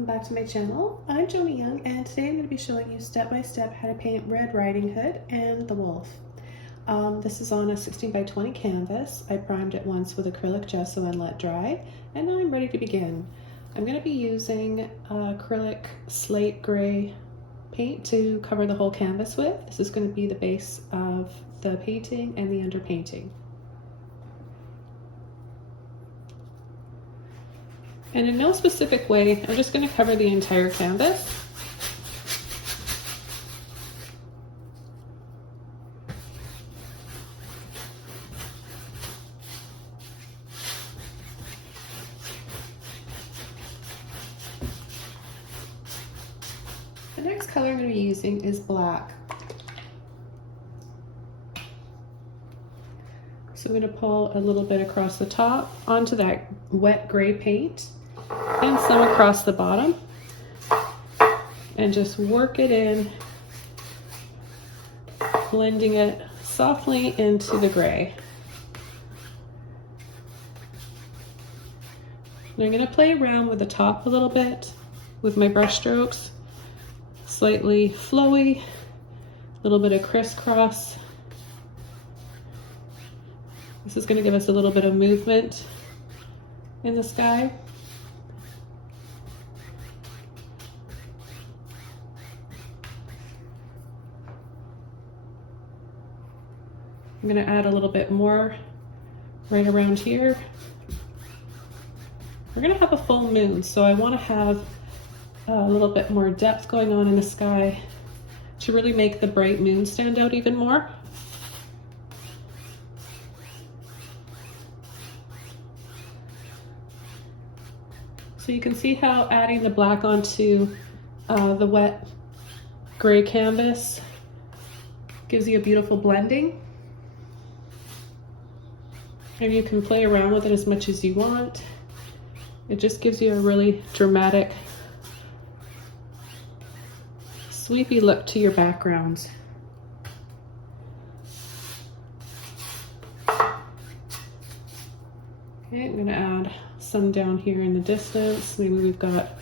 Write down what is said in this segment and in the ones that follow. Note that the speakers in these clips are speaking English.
welcome back to my channel. I'm Joni Young, and today I'm going to be showing you step by step how to paint Red Riding Hood and the wolf. This is on a 16 by 20 canvas. I primed it once with acrylic gesso and let dry, and now I'm ready to begin. I'm going to be using acrylic slate gray paint to cover the whole canvas with. This is going to be the base of the painting and the underpainting. And in no specific way, I'm just going to cover the entire canvas. The next color I'm going to be using is black. So I'm going to pull a little bit across the top onto that wet gray paint and some across the bottom, and just work it in, blending it softly into the gray. And I'm going to play around with the top a little bit with my brush strokes, slightly flowy, a little bit of crisscross. This is going to give us a little bit of movement in the sky. I'm going to add a little bit more right around here. We're going to have a full moon, so I want to have a little bit more depth going on in the sky to really make the bright moon stand out even more. So you can see how adding the black onto the wet gray canvas gives you a beautiful blending. And you can play around with it as much as you want. It just gives you a really dramatic, sweepy look to your backgrounds. Okay, I'm gonna add some down here in the distance. Maybe we've got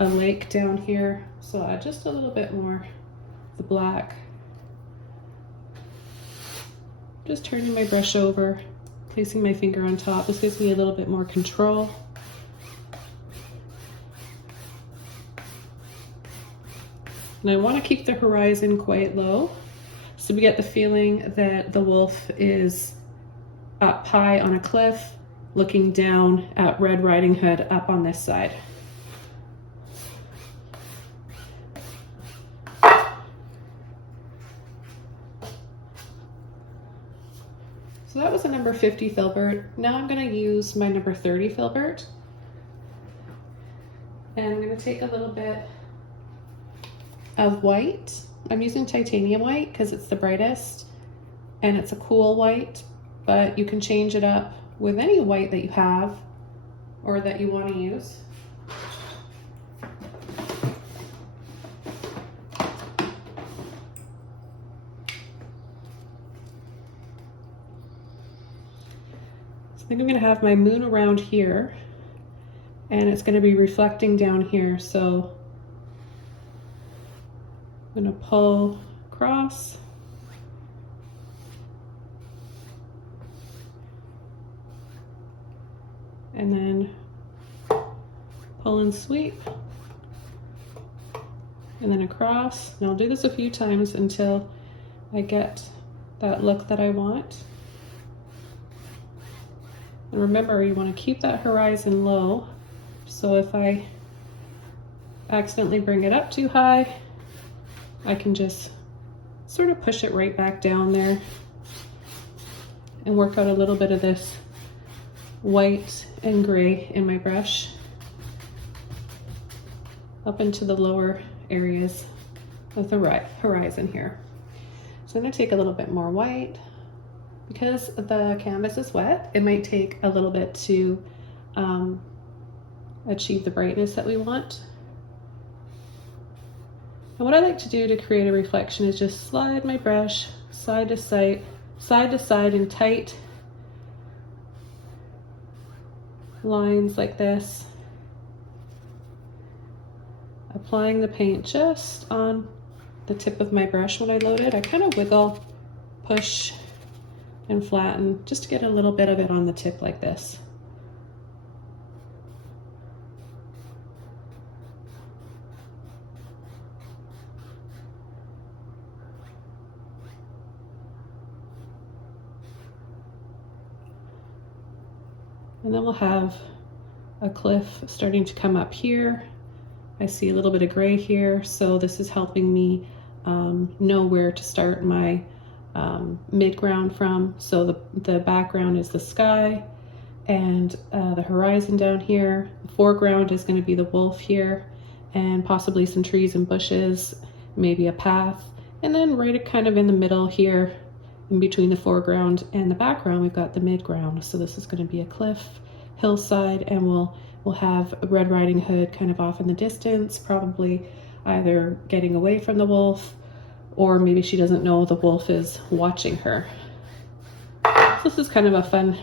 a lake down here. So I'll add just a little bit more of the black. Just turning my brush over, placing my finger on top. This gives me a little bit more control. And I want to keep the horizon quite low, so we get the feeling that the wolf is up high on a cliff, looking down at Red Riding Hood up on this side. So that was a number 50 Filbert. Now I'm going to use my number 30 Filbert. And I'm going to take a little bit of white. I'm using titanium white because it's the brightest and it's a cool white, but you can change it up with any white that you have or that you want to use. I think I'm going to have my moon around here, and it's going to be reflecting down here. So I'm going to pull across, and then pull and sweep, and then across. And I'll do this a few times until I get that look that I want. And remember, you want to keep that horizon low. So if I accidentally bring it up too high, I can just sort of push it right back down there and work out a little bit of this white and gray in my brush up into the lower areas of the horizon here. So I'm going to take a little bit more white. Because the canvas is wet, it might take a little bit to achieve the brightness that we want. And what I like to do to create a reflection is just slide my brush side to side in tight lines like this. applying the paint just on the tip of my brush when I load it. I kind of wiggle, push, and flatten just to get a little bit of it on the tip like this. And then we'll have a cliff starting to come up here. I see a little bit of gray here, so this is helping me know where to start my mid-ground from. So the background is the sky and the horizon down here. The foreground is going to be the wolf here, and possibly some trees and bushes, maybe a path. And then right kind of in the middle here, in between the foreground and the background, we've got the mid-ground. So this is going to be a cliff, hillside, and we'll have Red Riding Hood kind of off in the distance, probably either getting away from the wolf, or maybe she doesn't know the wolf is watching her. So this is kind of a fun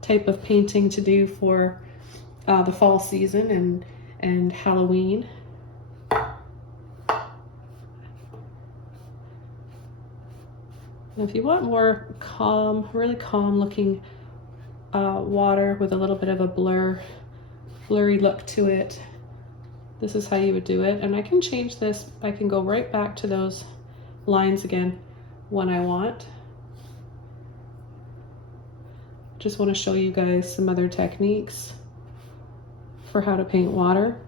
type of painting to do for the fall season and Halloween. And if you want more calm, really calm looking water with a little bit of a blurry look to it, this is how you would do it. And I can change this. I can go right back to those lines again when I want. Just want to show you guys some other techniques for how to paint water.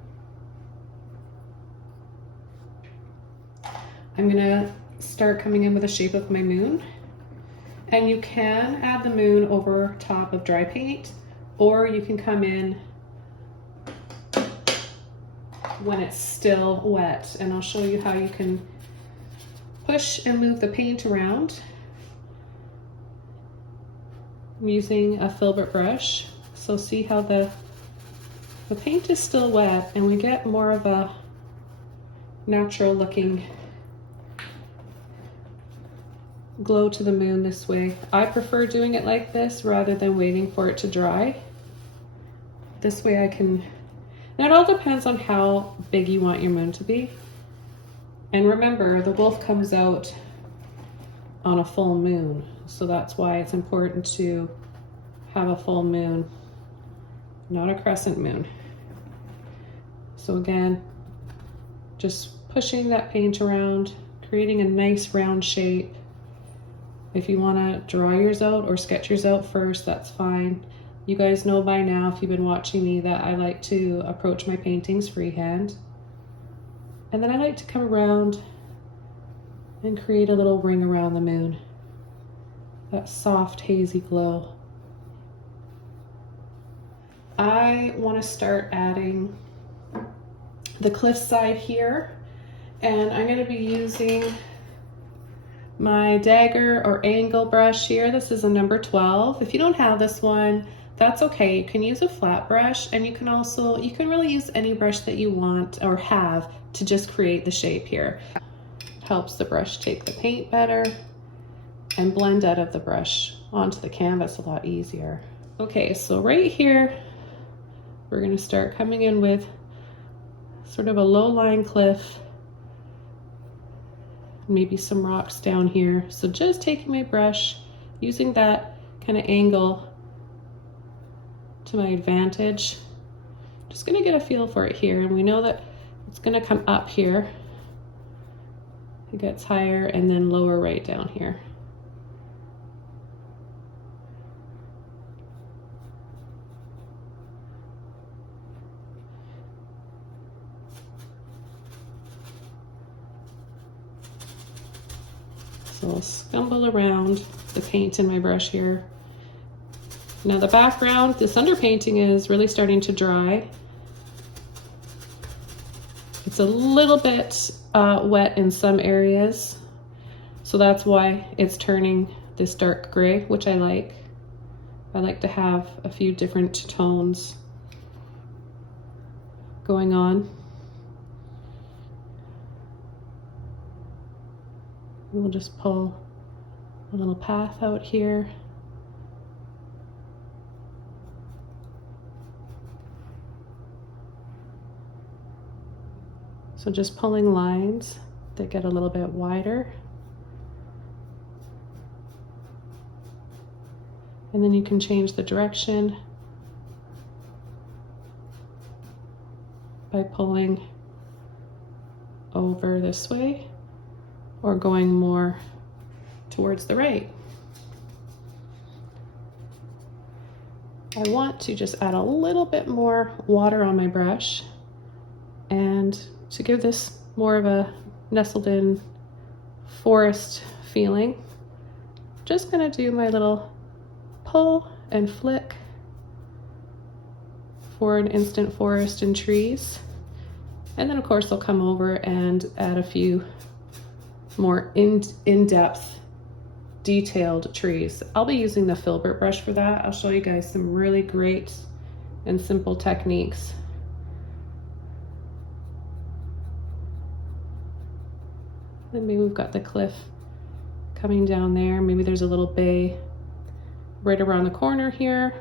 I'm gonna start coming in with the shape of my moon, and you can add the moon over top of dry paint, or you can come in when it's still wet, and I'll show you how you can push and move the paint around. I'm using a Filbert brush, so see how the paint is still wet and we get more of a natural looking glow to the moon this way. I prefer doing it like this rather than waiting for it to dry. This way I can, and it all depends on how big you want your moon to be. And remember, the wolf comes out on a full moon, so that's why it's important to have a full moon, not a crescent moon. So again, just pushing that paint around, creating a nice round shape. If you want to draw yours out or sketch yours out first, that's fine. You guys know by now, if you've been watching me, that I like to approach my paintings freehand. And then I like to come around and create a little ring around the moon. That soft, hazy glow. I want to start adding the cliff side here, and I'm going to be using my Dagger or angle brush here. This is a number 12. If you don't have this one, that's okay. You can use a flat brush, and you can really use any brush that you want or have to just create the shape here. It helps the brush take the paint better and blend out of the brush onto the canvas a lot easier. Okay, so right here, we're going to start coming in with sort of a low-lying cliff, maybe some rocks down here. So just taking my brush, using that kind of angle to my advantage. Just going to get a feel for it here, and we know that it's going to come up here. It gets higher and then lower right down here. So I'll scumble around the paint in my brush here. Now the background, this underpainting is really starting to dry. It's a little bit wet in some areas, so that's why it's turning this dark gray, which I like. I like to have a few different tones going on. We'll just pull a little path out here. So just pulling lines that get a little bit wider. And then you can change the direction by pulling over this way or going more towards the right. I want to just add a little bit more water on my brush, and to give this more of a nestled in forest feeling, just gonna do my little pull and flick for an instant forest and trees. And then of course I'll come over and add a few more in-depth detailed trees. I'll be using the Filbert brush for that. I'll show you guys some really great and simple techniques. Then maybe we've got the cliff coming down there. Maybe there's a little bay right around the corner here,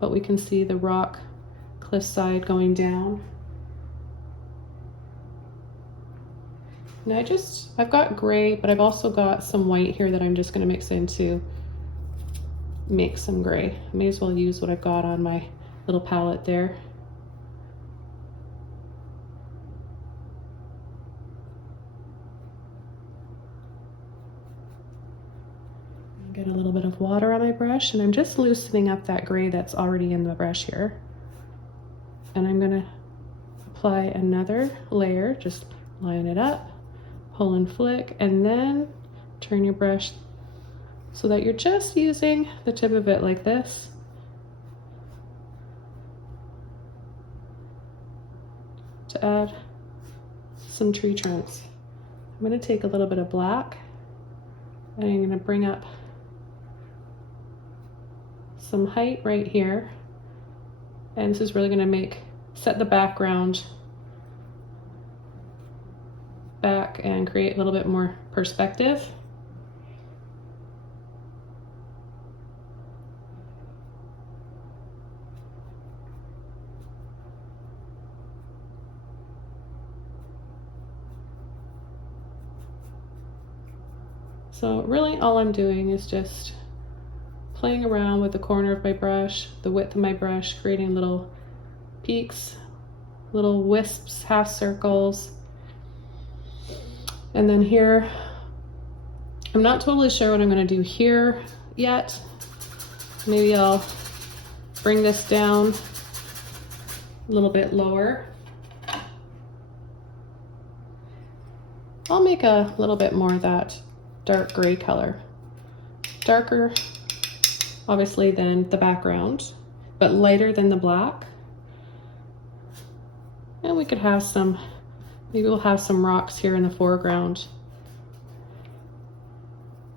but we can see the rock cliffside going down. And I've got gray, but I've also got some white here that I'm just gonna mix in to make some gray. I may as well use what I've got on my little palette there. Get a little bit of water on my brush, and I'm just loosening up that gray that's already in the brush here. And I'm gonna apply another layer, just line it up, pull and flick, and then turn your brush so that you're just using the tip of it like this. To add some tree trunks. I'm gonna take a little bit of black and I'm gonna bring up some height right here. And this is really gonna set the background back and create a little bit more perspective. So really all I'm doing is just playing around with the corner of my brush, the width of my brush, creating little peaks, little wisps, half circles. And then here, I'm not totally sure what I'm gonna do here yet. Maybe I'll bring this down a little bit lower. I'll make a little bit more of that dark gray color. Darker, obviously, than the background, but lighter than the black. And we could have maybe we'll have some rocks here in the foreground.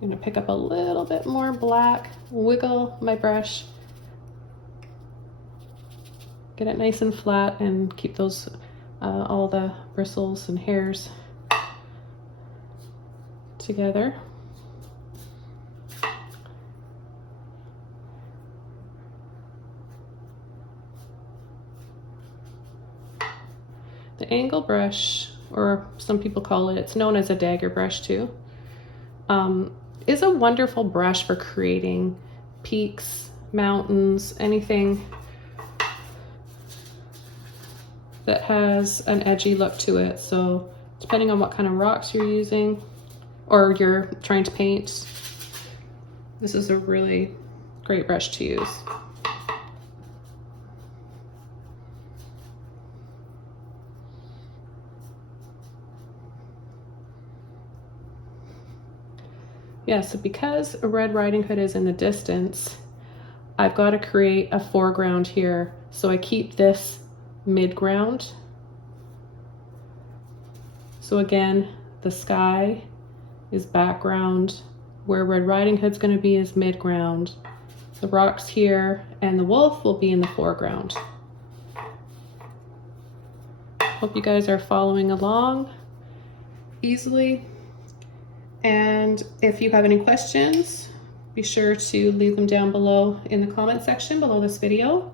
I'm gonna pick up a little bit more black, wiggle my brush, get it nice and flat, and keep those, all the bristles and hairs together. The angle brush, or some people call it's known as a dagger brush too, is a wonderful brush for creating peaks, mountains, anything that has an edgy look to it. So depending on what kind of rocks you're using or you're trying to paint, this is a really great brush to use. Yeah, so because Red Riding Hood is in the distance, I've got to create a foreground here. So I keep this midground. So again, the sky is background. Where Red Riding Hood's going to be is midground. The rocks here and the wolf will be in the foreground. Hope you guys are following along easily. And if you have any questions, be sure to leave them down below in the comment section below this video.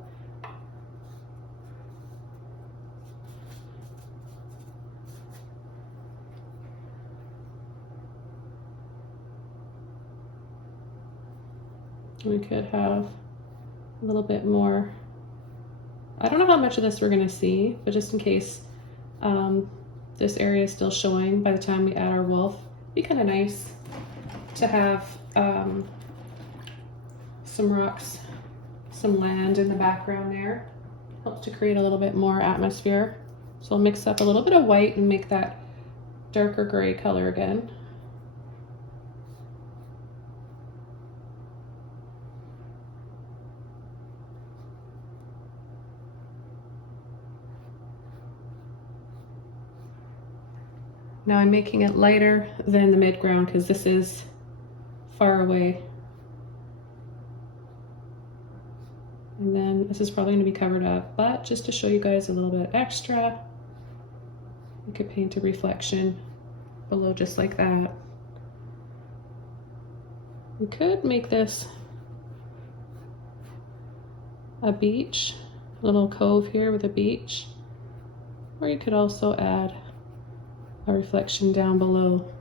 We could have a little bit more. I don't know how much of this we're gonna see, but just in case this area is still showing by the time we add our wolf, it'd be kind of nice to have some rocks, some land in the background there. Helps to create a little bit more atmosphere. So I'll mix up a little bit of white and make that darker gray color again. Now I'm making it lighter than the midground because this is far away. And then this is probably going to be covered up, but just to show you guys a little bit extra, you could paint a reflection below just like that. You could make this a beach, a little cove here with a beach, or you could also add a reflection down below.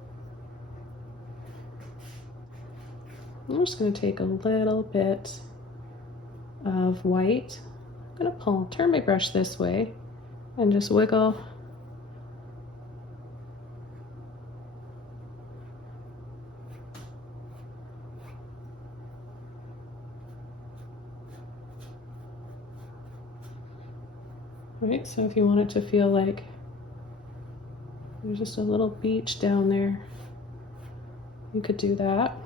I'm just going to take a little bit of white. I'm going to turn my brush this way and just wiggle. Right, so if you want it to feel like there's just a little beach down there, you could do that.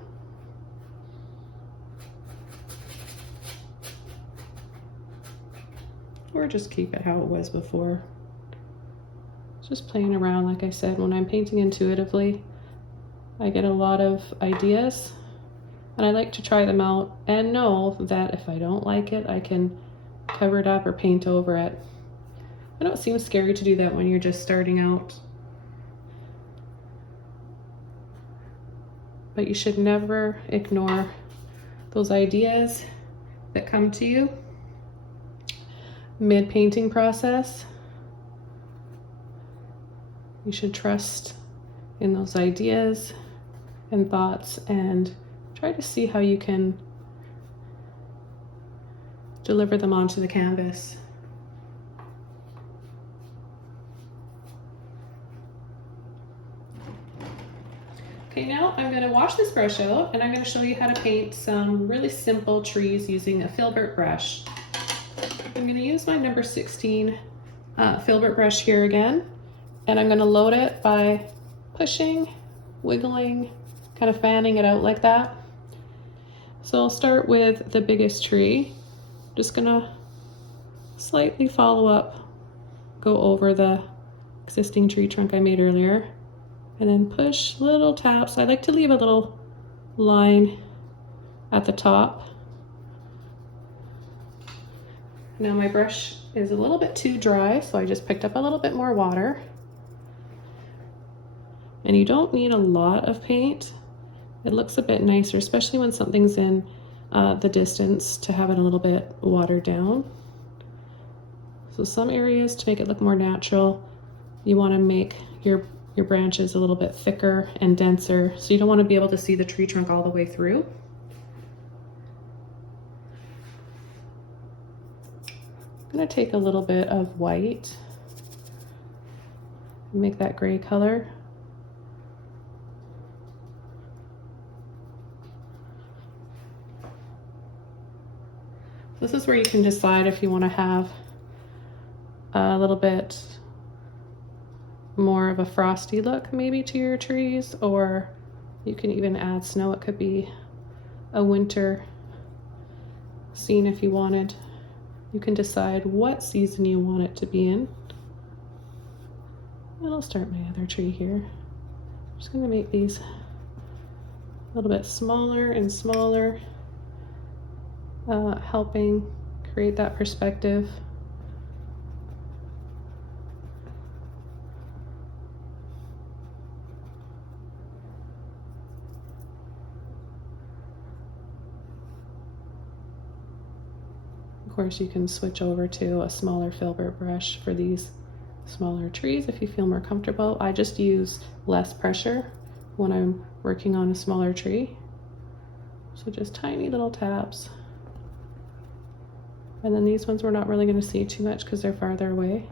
Or just keep it how it was before. Just playing around, like I said, when I'm painting intuitively, I get a lot of ideas and I like to try them out and know that if I don't like it, I can cover it up or paint over it. I know it seems scary to do that when you're just starting out, but you should never ignore those ideas that come to you mid-painting process. You should trust in those ideas and thoughts and try to see how you can deliver them onto the canvas. Okay, now I'm going to wash this brush out and I'm going to show you how to paint some really simple trees using a Filbert brush. I'm going to use my number 16 Filbert brush here again, and I'm going to load it by pushing, wiggling, kind of fanning it out like that. So I'll start with the biggest tree. Just going to slightly follow up, go over the existing tree trunk I made earlier, and then push little taps. I like to leave a little line at the top. Now my brush is a little bit too dry, so I just picked up a little bit more water. And you don't need a lot of paint. It looks a bit nicer, especially when something's in the distance, to have it a little bit watered down. So some areas, to make it look more natural, you want to make your branches a little bit thicker and denser, so you don't want to be able to see the tree trunk all the way through. I'm going to take a little bit of white and make that gray color. This is where you can decide if you want to have a little bit more of a frosty look maybe to your trees, or you can even add snow. It could be a winter scene if you wanted. You can decide what season you want it to be in. And I'll start my other tree here. I'm just going to make these a little bit smaller and smaller, helping create that perspective. Of course, you can switch over to a smaller Filbert brush for these smaller trees if you feel more comfortable. I just use less pressure when I'm working on a smaller tree. So just tiny little taps. And then these ones we're not really going to see too much because they're farther away.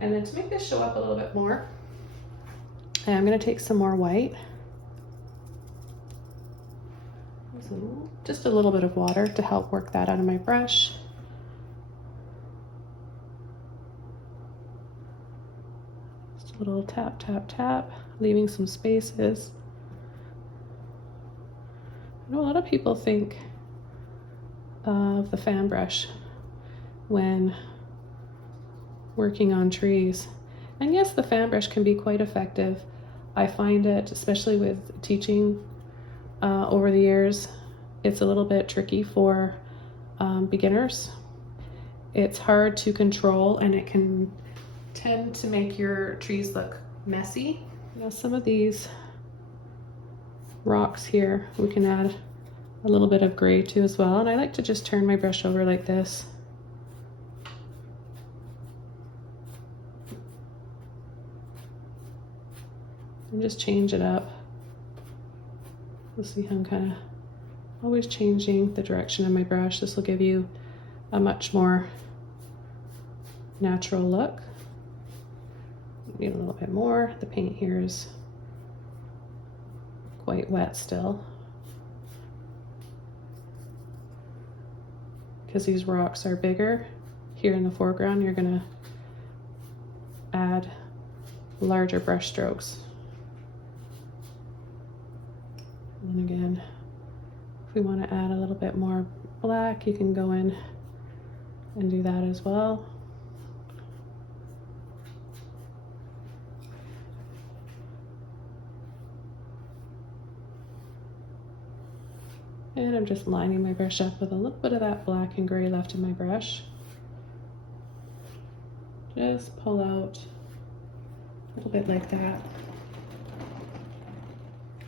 And then to make this show up a little bit more, I'm going to take some more white. Just a little bit of water to help work that out of my brush. Just a little tap, tap, tap, leaving some spaces. I know a lot of people think of the fan brush when working on trees. And yes, the fan brush can be quite effective. I find it, especially with teaching over the years, it's a little bit tricky for beginners. It's hard to control and it can tend to make your trees look messy. You know, some of these rocks here, we can add a little bit of gray to as well. And I like to just turn my brush over like this. And just change it up. You'll see how I'm kind of always changing the direction of my brush. This will give you a much more natural look. Need a little bit more. The paint here is quite wet still, because these rocks are bigger. Here in the foreground, you're gonna add larger brush strokes. And again, if we want to add a little bit more black, you can go in and do that as well. And I'm just lining my brush up with a little bit of that black and gray left in my brush. Just pull out a little bit like that.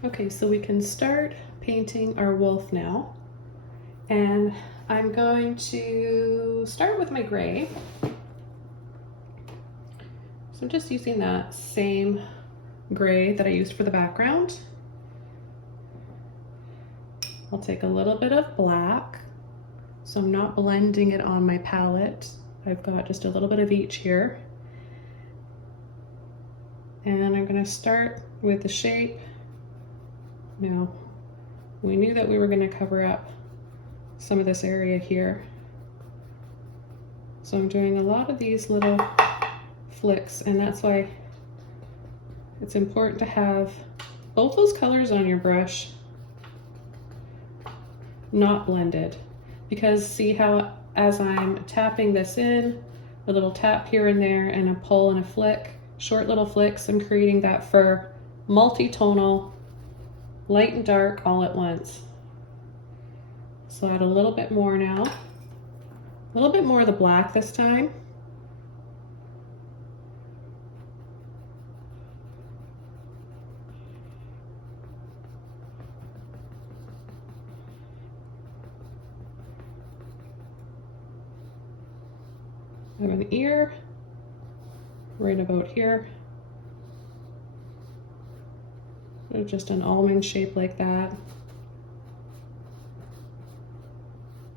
Okay, so we can start painting our wolf now. And I'm going to start with my gray. So I'm just using that same gray that I used for the background. I'll take a little bit of black. So I'm not blending it on my palette. I've got just a little bit of each here. And I'm gonna start with the shape. Now, we knew that we were gonna cover up some of this area here. So I'm doing a lot of these little flicks, and that's why it's important to have both those colors on your brush not blended. Because see how as I'm tapping this in, a little tap here and there and a pull and a flick, short little flicks, I'm creating that for multi-tonal, light and dark all at once. So add a little bit more now. A little bit more of the black this time. I have an ear right about here. Just an almond shape like that.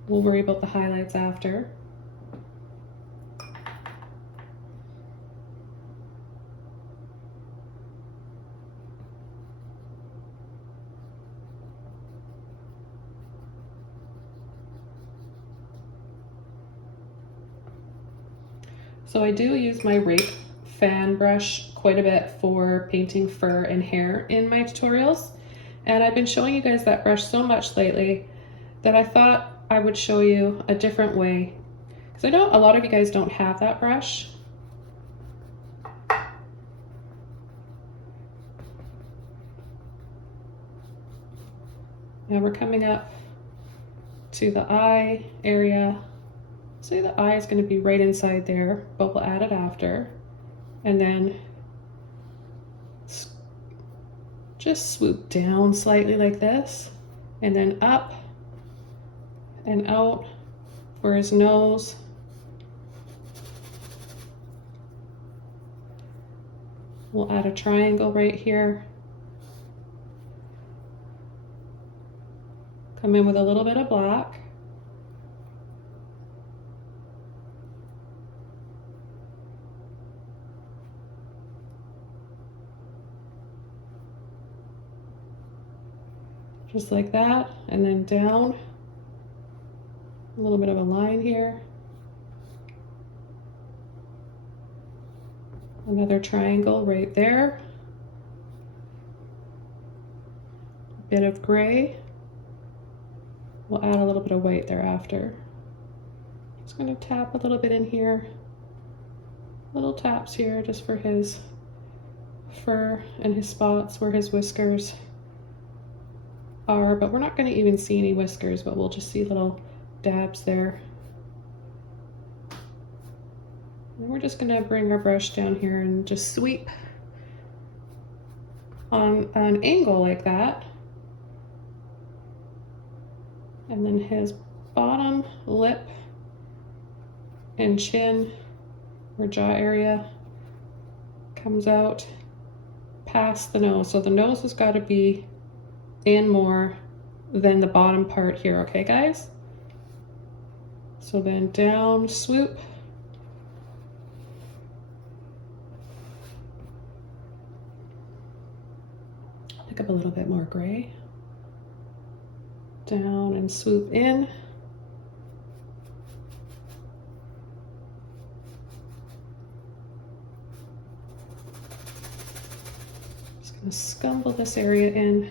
We'll worry about the highlights after. So I do use my Rake fan brush quite a bit for painting fur and hair in my tutorials. And I've been showing you guys that brush so much lately that I thought I would show you a different way. Because I know a lot of you guys don't have that brush. Now we're coming up to the eye area. So the eye is going to be right inside there, but we'll add it after. And then just swoop down slightly like this, and then up and out for his nose. We'll add a triangle right here. Come in with a little bit of black. Just like that, and then down, a little bit of a line here. Another triangle right there. A bit of gray. We'll add a little bit of white thereafter. Just gonna tap a little bit in here. Little taps here just for his fur and his spots where his whiskers are, but we're not gonna even see any whiskers, but we'll just see little dabs there. And we're just gonna bring our brush down here and just sweep on an angle like that. And then his bottom lip and chin or jaw area comes out past the nose. So the nose has got to be in more than the bottom part here, okay guys? So then down, swoop. Pick up a little bit more gray. Down and swoop in. Just gonna scumble this area in.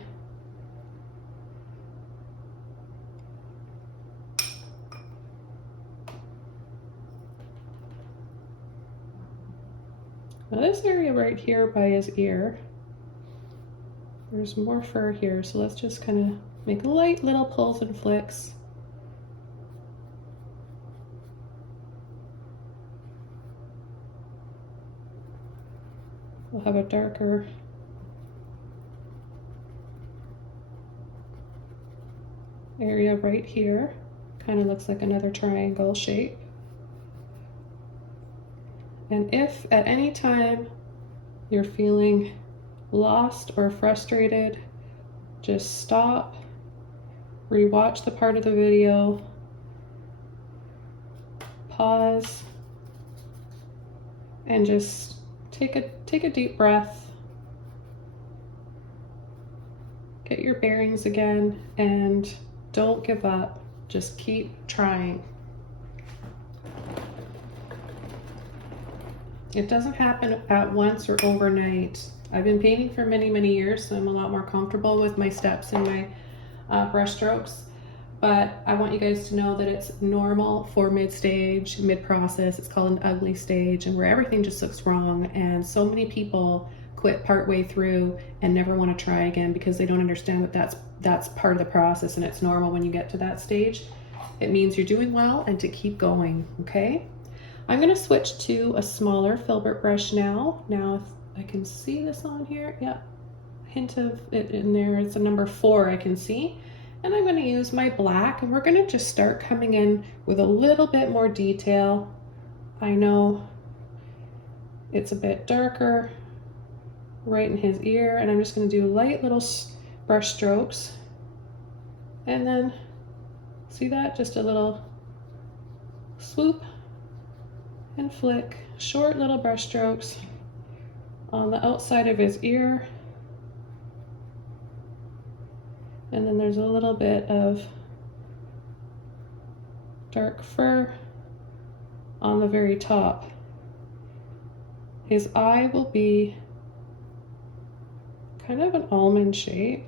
Now this area right here by his ear, there's more fur here, so let's just kind of make light little pulls and flicks. We'll have a darker area right here. Kind of looks like another triangle shape. And if at any time you're feeling lost or frustrated, just stop, rewatch the part of the video, pause, and just take a deep breath, get your bearings again, and don't give up. Just keep trying. It doesn't happen at once or overnight. I've been painting for many, many years, so I'm a lot more comfortable with my steps and my brush strokes. But I want you guys to know that it's normal for mid-stage, mid-process. It's called an ugly stage, and where everything just looks wrong. And so many people quit partway through and never want to try again because they don't understand that that's part of the process, and it's normal when you get to that stage. It means you're doing well and to keep going, okay? I'm going to switch to a smaller Filbert brush now. Now, if I can see this on here, yeah, hint of it in there. It's a number 4 I can see. And I'm going to use my black, and we're going to just start coming in with a little bit more detail. I know it's a bit darker right in his ear, and I'm just going to do light little brush strokes. And then, see that? Just a little swoop and flick, short little brush strokes on the outside of his ear. And then there's a little bit of dark fur on the very top. His eye will be kind of an almond shape.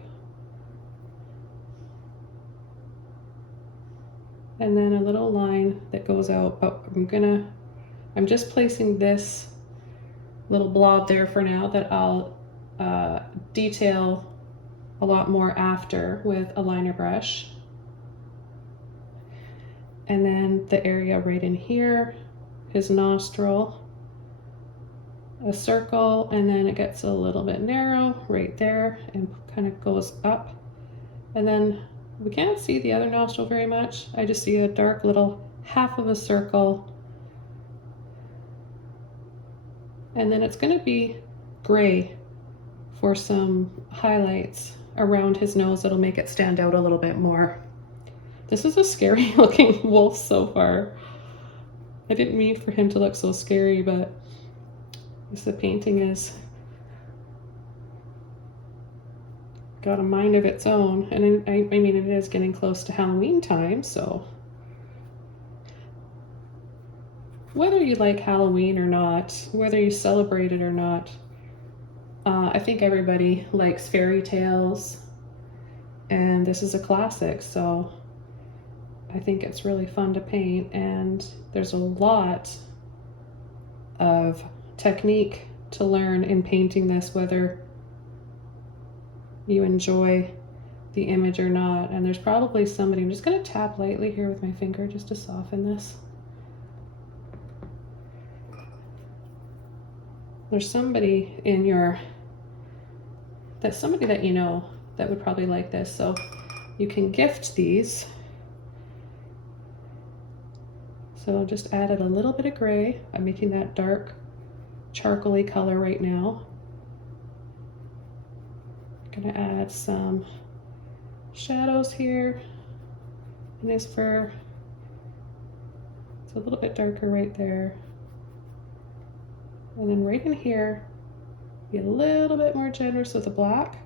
And then a little line that goes out, but I'm just placing this little blob there for now that I'll detail a lot more after with a liner brush. And then the area right in here, his nostril, a circle, and then it gets a little bit narrow right there and kind of goes up. And then we can't see the other nostril very much. I just see a dark little half of a circle. And then it's going to be gray for some highlights around his nose that'll make it stand out a little bit more. This is a scary looking wolf so far. I didn't mean for him to look so scary, but the painting is got a mind of its own. And I mean, it is getting close to Halloween time, so whether you like Halloween or not, whether you celebrate it or not, I think everybody likes fairy tales, and this is a classic, so I think it's really fun to paint, and there's a lot of technique to learn in painting this, whether you enjoy the image or not. And there's probably somebody, I'm just going to tap lightly here with my finger just to soften this. There's somebody in your, that's somebody that you know that would probably like this, so you can gift these. So just added a little bit of gray. I'm making that dark charcoaly color right now. I'm gonna add some shadows here in his fur. It's a little bit darker right there. And then right in here, be a little bit more generous with the black.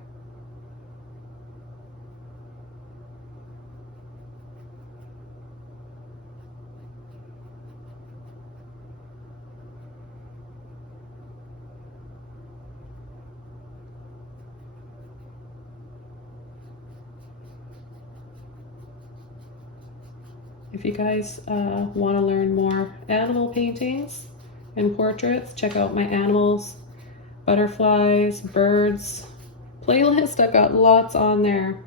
If you guys want to learn more animal paintings and portraits, check out my animals, butterflies, birds playlist. I've got lots on there.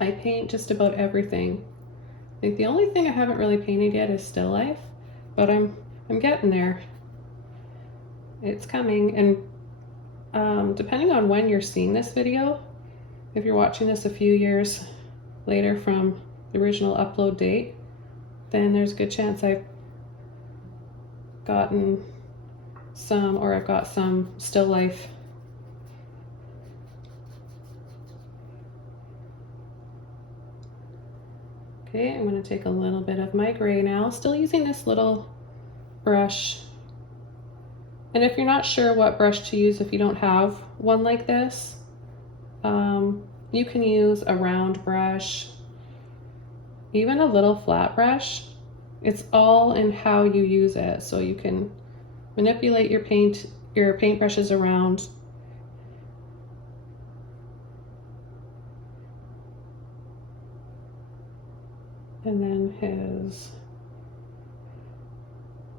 I paint just about everything. I think the only thing I haven't really painted yet is still life, but I'm getting there. It's coming, and depending on when you're seeing this video, if you're watching this a few years later from the original upload date, then there's a good chance I've gotten some, or I've got some still life. Okay, I'm going to take a little bit of my gray now, still using this little brush. And if you're not sure what brush to use, if you don't have one like this, you can use a round brush, even a little flat brush. It's all in how you use it. So you can manipulate your paintbrushes around. And then his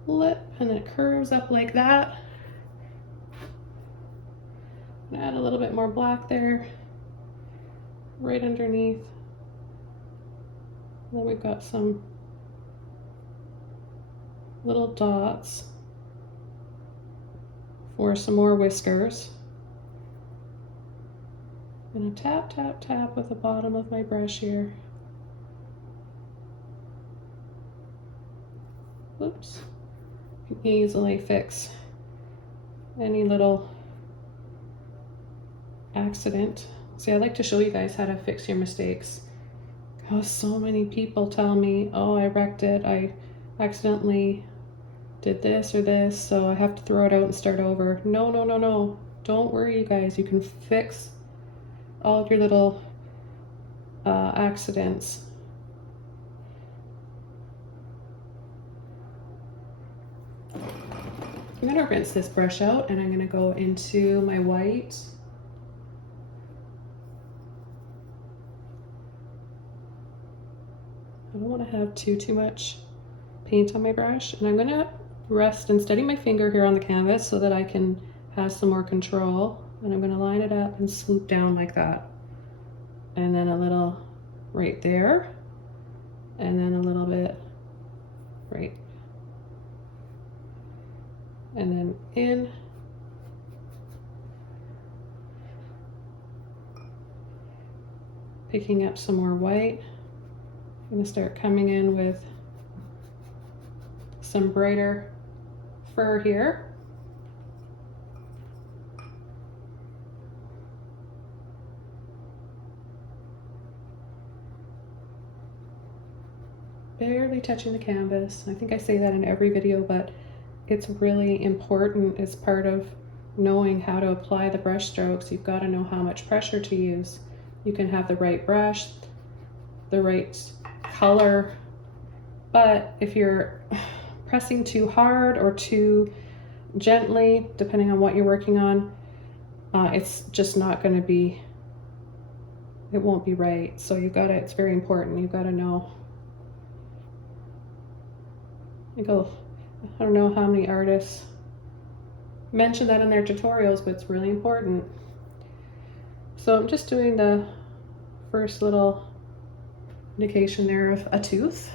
lip, and it curves up like that. And add a little bit more black there, right underneath. And then we've got some little dots for some more whiskers. I'm gonna tap, tap, tap with the bottom of my brush here. Oops. You can easily fix any little accident. See, I like to show you guys how to fix your mistakes. Oh, so many people tell me, oh, I wrecked it. I accidentally did this or this, so I have to throw it out and start over. No, no, no, no. Don't worry, you guys. You can fix all of your little accidents. I'm gonna rinse this brush out, and I'm gonna go into my white. I don't want to have too much paint on my brush, and I'm gonna rest and steady my finger here on the canvas so that I can have some more control. And I'm gonna line it up and swoop down like that, and then a little right there, and then a little bit right, and then in. Picking up some more white. I'm gonna start coming in with some brighter fur here. barely touching the canvas. I think I say that in every video, but it's really important as part of knowing how to apply the brush strokes. You've got to know how much pressure to use. You can have the right brush, the right color, but if you're pressing too hard or too gently, depending on what you're working on, it's just not going to be, it won't be right. So you've got to, it's very important. You've got to know. I don't know how many artists mention that in their tutorials, but it's really important. So I'm just doing the first little indication there of a tooth.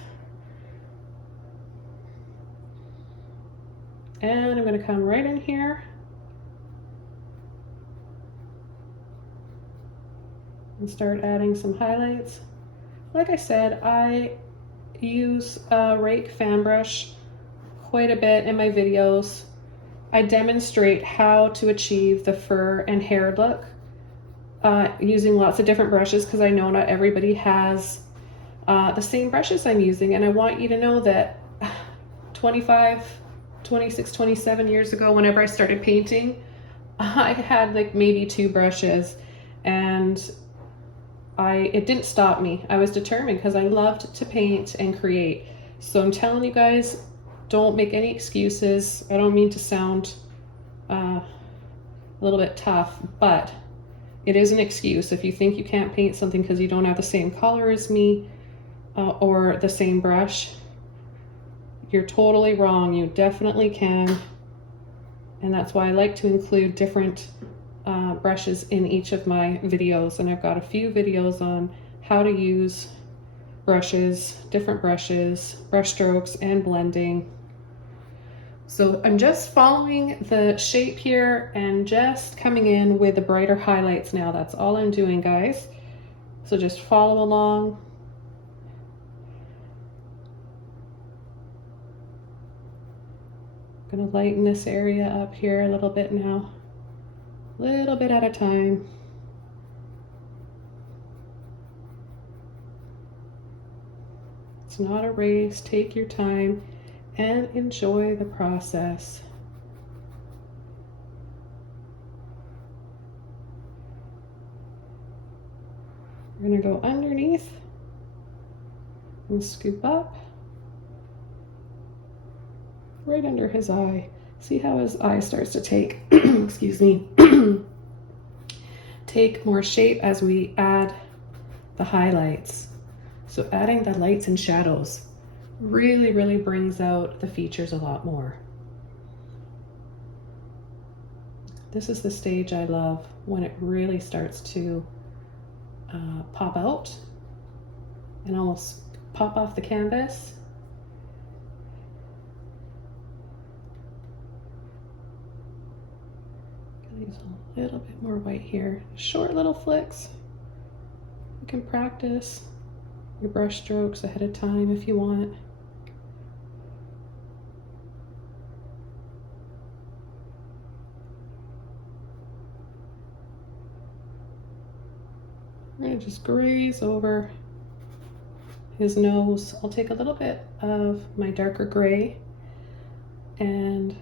And I'm going to come right in here and start adding some highlights. Like I said, I use a Rake fan brush quite a bit in my videos. I demonstrate how to achieve the fur and hair look using lots of different brushes, because I know not everybody has the same brushes I'm using, and I want you to know that 26, 27 years ago, whenever I started painting, I had like maybe 2 brushes, and it didn't stop me. I was determined because I loved to paint and create. So I'm telling you guys, don't make any excuses. I don't mean to sound a little bit tough, but it is an excuse. If you think you can't paint something because you don't have the same color as me or the same brush, you're totally wrong. You definitely can. And that's why I like to include different brushes in each of my videos. And I've got a few videos on how to use brushes, different brushes, brush strokes, and blending. So I'm just following the shape here and just coming in with the brighter highlights now. That's all I'm doing, guys. So just follow along. I'm gonna lighten this area up here a little bit now, a little bit at a time. It's not a race. Take your time and enjoy the process. We're gonna go underneath and scoop up right under his eye. See how his eye starts to take, excuse me, take more shape as we add the highlights. So adding the lights and shadows really, really brings out the features a lot more. This is the stage I love, when it really starts to pop out and almost pop off the canvas. Use a little bit more white here. Short little flicks. You can practice your brush strokes ahead of time if you want. We're gonna just graze over his nose. I'll take a little bit of my darker gray and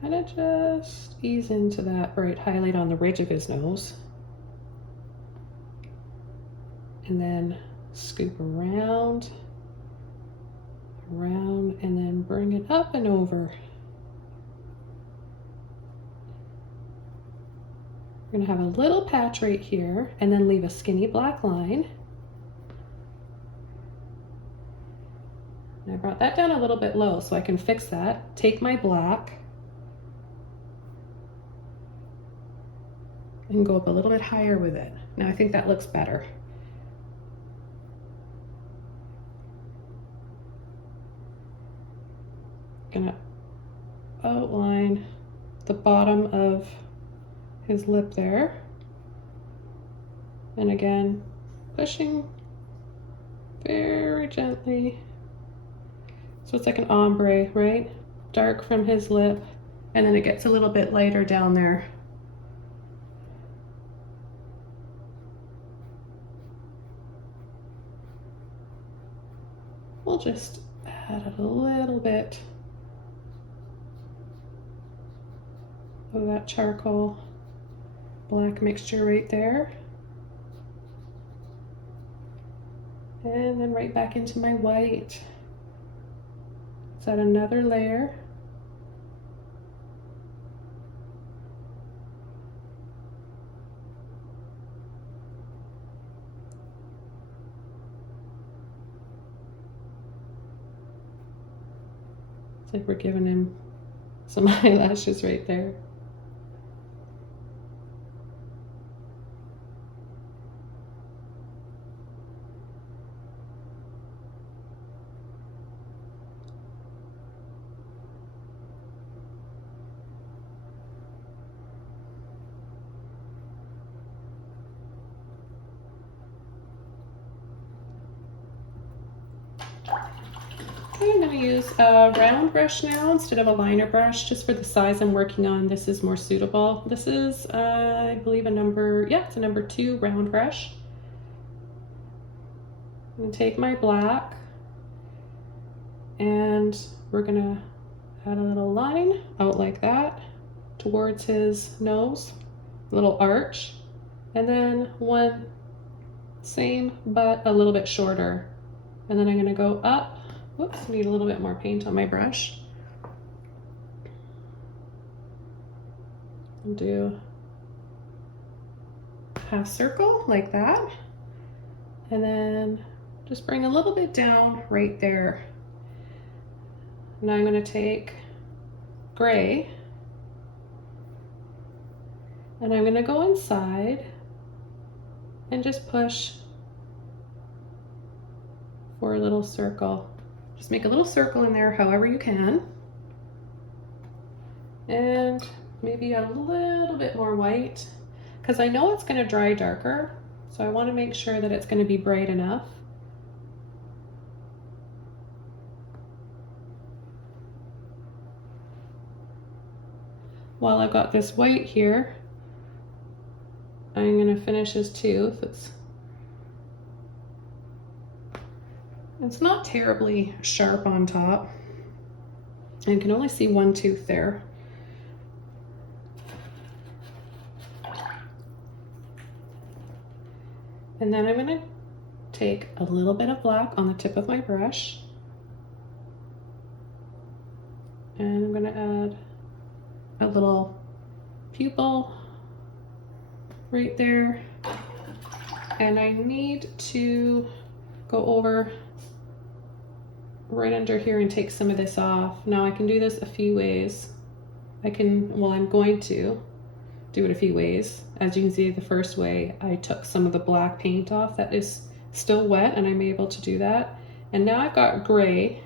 kind of just ease into that bright highlight on the ridge of his nose. And then scoop around, and then bring it up and over. We're gonna have a little patch right here and then leave a skinny black line. And I brought that down a little bit low so I can fix that. Take my black and go up a little bit higher with it. Now I think that looks better. Gonna outline the bottom of his lip there. And again, pushing very gently. So it's like an ombre, right? Dark from his lip, and then it gets a little bit lighter down there. we'll just add a little bit of that charcoal black mixture right there. And then right back into my white. Let's add another layer. It's like we're giving him some eyelashes right there. I'm going to use a round brush now instead of a liner brush, just for the size I'm working on. This is more suitable. This is, I believe, it's a number 2 round brush. I'm going to take my black and we're going to add a little line out like that towards his nose, a little arch, and then one same but a little bit shorter. And then I'm going to go up. Whoops, need a little bit more paint on my brush. I'll do half circle like that. And then just bring a little bit down right there. Now I'm going to take gray and I'm going to go inside and just push for a little circle. Just make a little circle in there however you can. And maybe a little bit more white, because I know it's going to dry darker, so I want to make sure that it's going to be bright enough. While I've got this white here, I'm going to finish his tooth. It's not terribly sharp on top. I can only see one tooth there. And then I'm going to take a little bit of black on the tip of my brush. And I'm going to add a little pupil right there. And I need to go over right under here and take some of this off. Now I can do this a few ways. I'm going to do it a few ways. As you can see, the first way, I took some of the black paint off that is still wet, and I'm able to do that. And now I've got gray,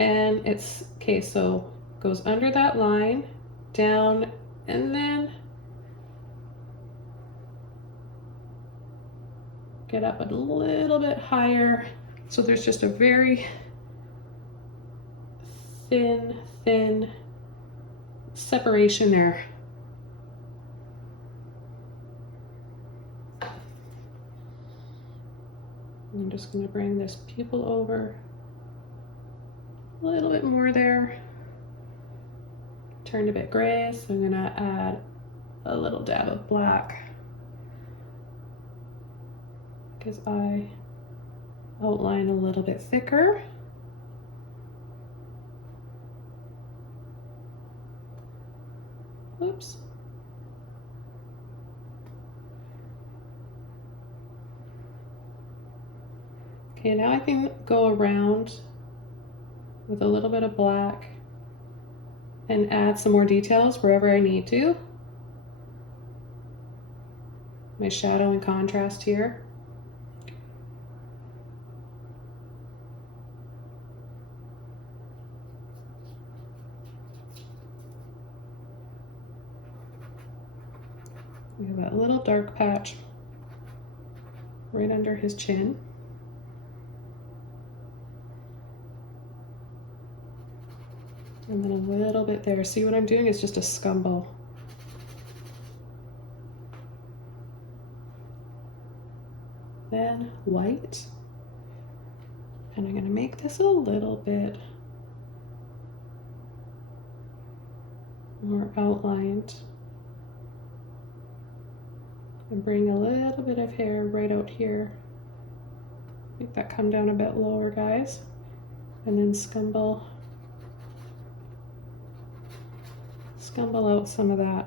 and it's, okay, so goes under that line, down, and then get up a little bit higher. So there's just a very thin separation there. I'm just going to bring this pupil over a little bit more there. Turned a bit gray, so I'm going to add a little dab of black because I outline a little bit thicker. Oops. Okay, now I can go around with a little bit of black and add some more details wherever I need to. My shadow and contrast here. We have that little dark patch right under his chin. And then a little bit there. See what I'm doing? It's just a scumble. Then white. And I'm going to make this a little bit more outlined. And bring a little bit of hair right out here. Make that come down a bit lower, guys. And then scumble out some of that.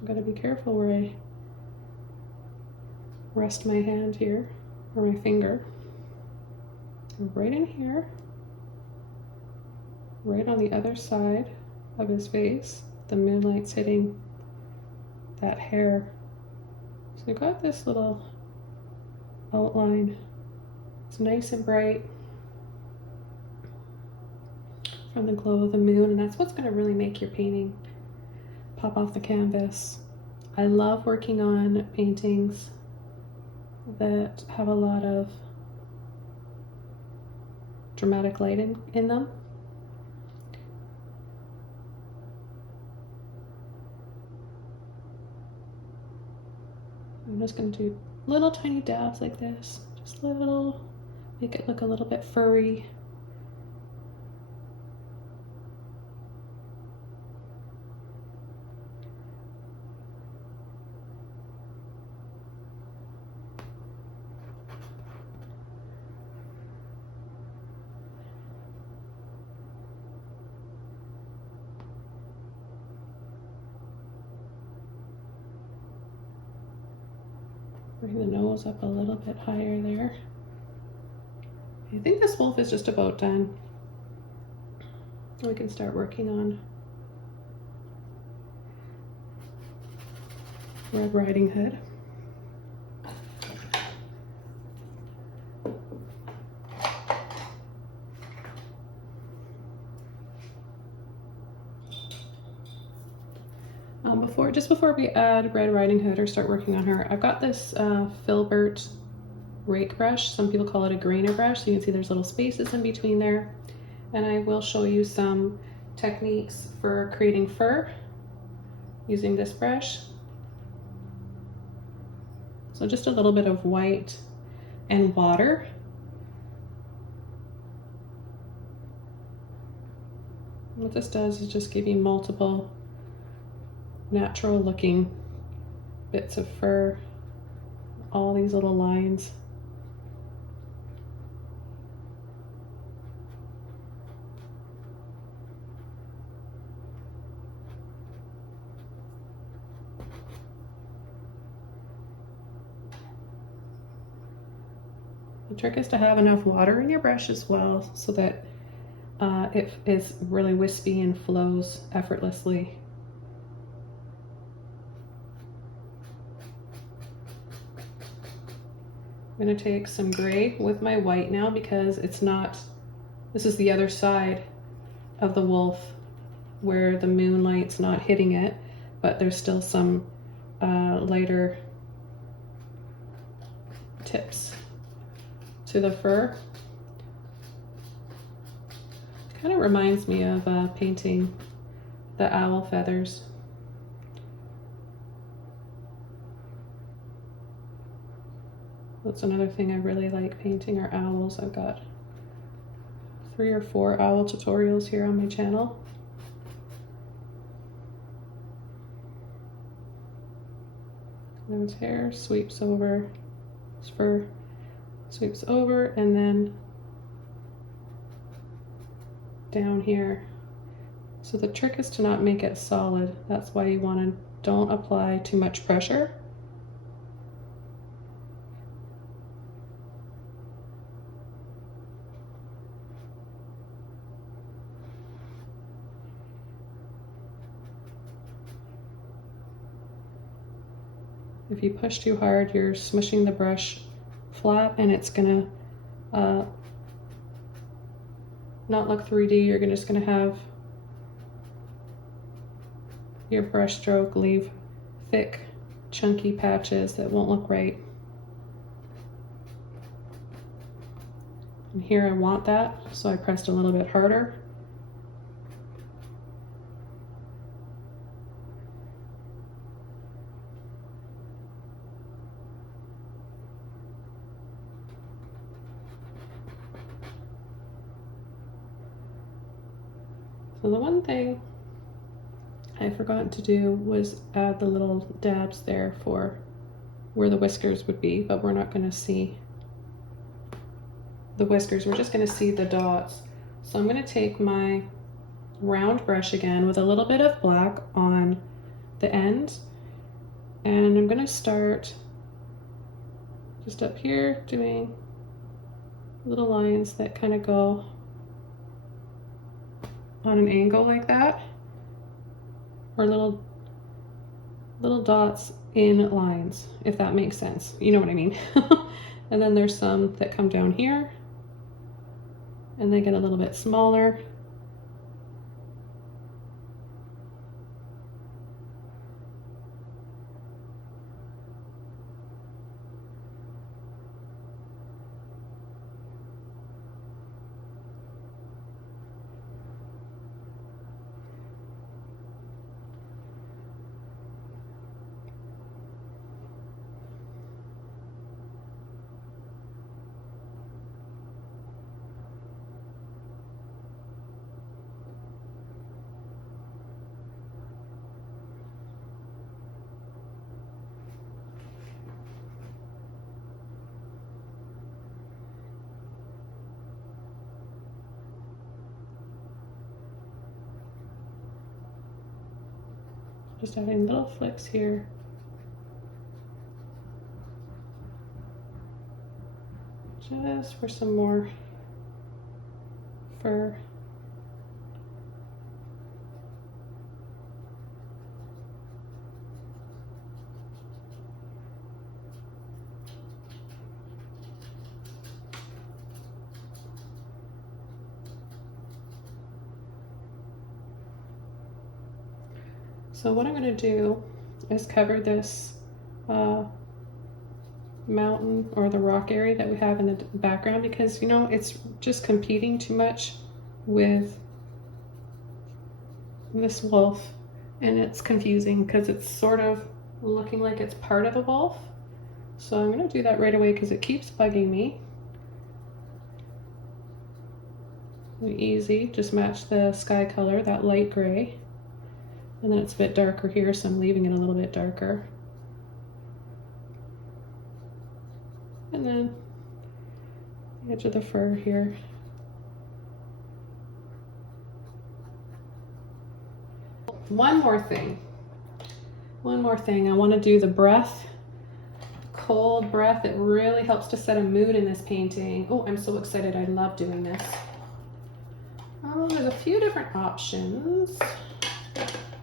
I've got to be careful where I rest my hand here, or my finger. Right in here, right on the other side of his face. The moonlight's hitting that hair. So we've got this little outline. It's nice and bright from the glow of the moon, and that's what's going to really make your painting pop off the canvas. I love working on paintings that have a lot of dramatic light in them. I'm just going to do little tiny dabs like this, just little, make it look a little bit furry. Bring the nose up a little bit higher there. I think this wolf is just about done. We can start working on Red Riding Hood. Just before we add Red Riding Hood or start working on her, I've got this Filbert rake brush. Some people call it a grainer brush. So you can see there's little spaces in between there. And I will show you some techniques for creating fur using this brush. So just a little bit of white and water. What this does is just give you multiple natural looking bits of fur, all these little lines. The trick is to have enough water in your brush as well so that it is really wispy and flows effortlessly. I'm going to take some gray with my white now because it's not, this is the other side of the wolf where the moonlight's not hitting it, but there's still some lighter tips to the fur. It kind of reminds me of painting the owl feathers. That's another thing I really like painting are owls. I've got 3 or 4 owl tutorials here on my channel. And his hair sweeps over, his fur sweeps over, and then down here. So the trick is to not make it solid. That's why you want to don't apply too much pressure. If you push too hard, you're smushing the brush flat and it's gonna not look 3D. You're just gonna have your brush stroke leave thick, chunky patches that won't look right. And here I want that, so I pressed a little bit harder. So the one thing I forgot to do was add the little dabs there for where the whiskers would be, but we're not going to see the whiskers, we're just going to see the dots. So I'm going to take my round brush again with a little bit of black on the end, and I'm going to start just up here doing little lines that kind of go on an angle like that, or little dots in lines, if that makes sense. You know what I mean. And then there's some that come down here and they get a little bit smaller. Just adding little flicks here. Just for some more fur. So what I'm going to do is cover this mountain or the rock area that we have in the background, because you know it's just competing too much with this wolf, and it's confusing because it's sort of looking like it's part of a wolf. So I'm going to do that right away because it keeps bugging me. Easy, just match the sky color, that light gray. And then it's a bit darker here, so I'm leaving it a little bit darker. And then the edge of the fur here. One more thing. I want to do the breath, cold breath. It really helps to set a mood in this painting. Oh, I'm so excited. I love doing this. Oh, there's a few different options.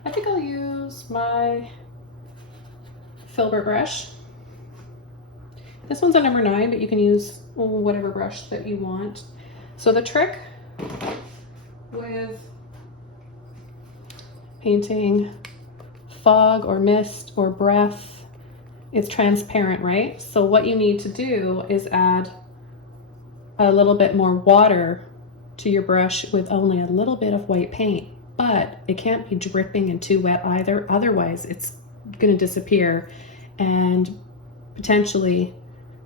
I think I'll use my Filbert brush. This one's a number 9, but you can use whatever brush that you want. So the trick with painting fog or mist or breath, it's transparent, right? So what you need to do is add a little bit more water to your brush with only a little bit of white paint. But it can't be dripping and too wet either, otherwise it's going to disappear and potentially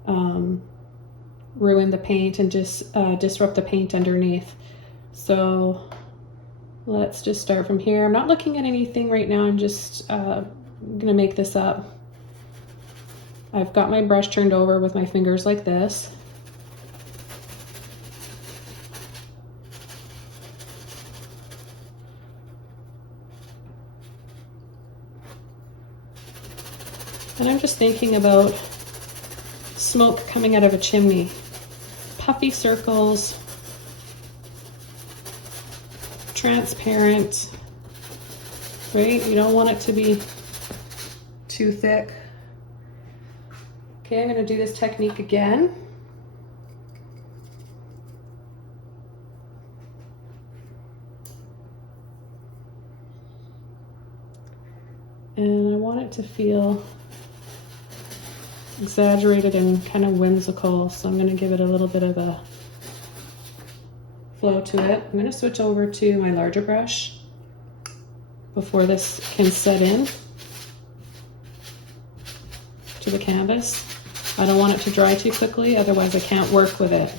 ruin the paint and just disrupt the paint underneath. So let's just start from here. I'm not looking at anything right now, I'm just going to make this up. I've got my brush turned over with my fingers like this. And I'm just thinking about smoke coming out of a chimney. Puffy circles, transparent, right? You don't want it to be too thick. Okay, I'm going to do this technique again. And I want it to feel exaggerated and kind of whimsical, so I'm going to give it a little bit of a flow to it. I'm going to switch over to my larger brush before this can set in to the canvas. I don't want it to dry too quickly, otherwise I can't work with it.